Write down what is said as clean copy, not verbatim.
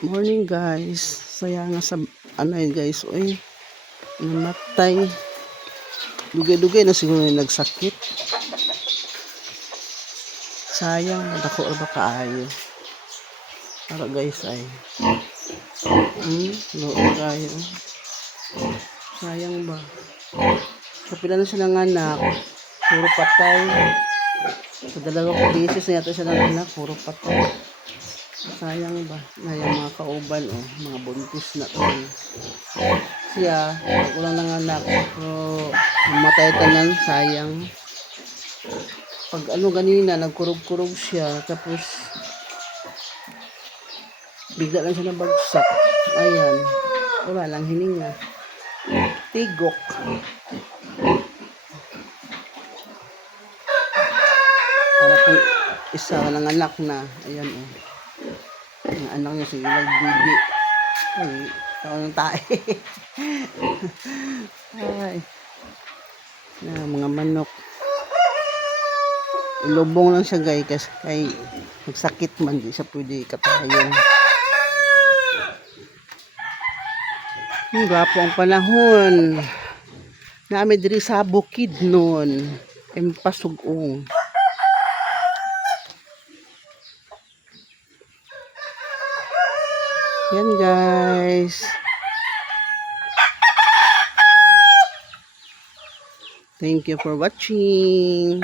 Morning guys. Saya nga sa guys. Uy, namatay. Dugay-dugay na siguro yung nagsakit. Sayang, dako ba kaayo. Para guys ay. Loo kayo. Sayang ba? Kapila na siya ng anak. Puro patay. Sa dalawang beses na yata siya ng anak. Puro patay. Sayang ba? Na yung mga kauban mga buntis na to. Siya, walang nanganak. Pero mamatay tanan, sayang. Pag ganina, nagkurog-kurog siya. Tapos, bigla lang siya nabagsak. Ayan. Wala lang hininga. Tigok. Para kung isa nanganak na. Ayan ang anak niya sige nagbibi. Ay, taong tae. Ay. Mga manok. Ilubong lang siya guys kasi kay magsakit man di siya pwede katayon. Gwapo ang panahon. Naami diri sa bukid noon. Empasugong. Yan guys. Thank you for watching.